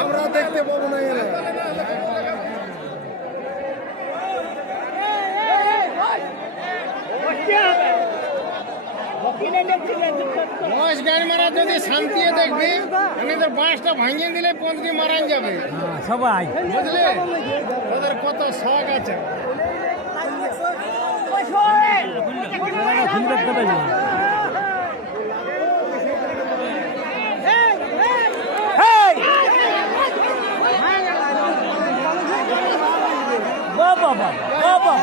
আমরা দেখতে পাবো না মহিষ গাড়ি মারা যদি শান্তি দেখবি আমাদের বাঁশটা ভাঙিয়ে দিলে পঞ্চি মারান যাবে সবাই বুঝলে ওদের কত শখ আছে বাবা বাবা বাবা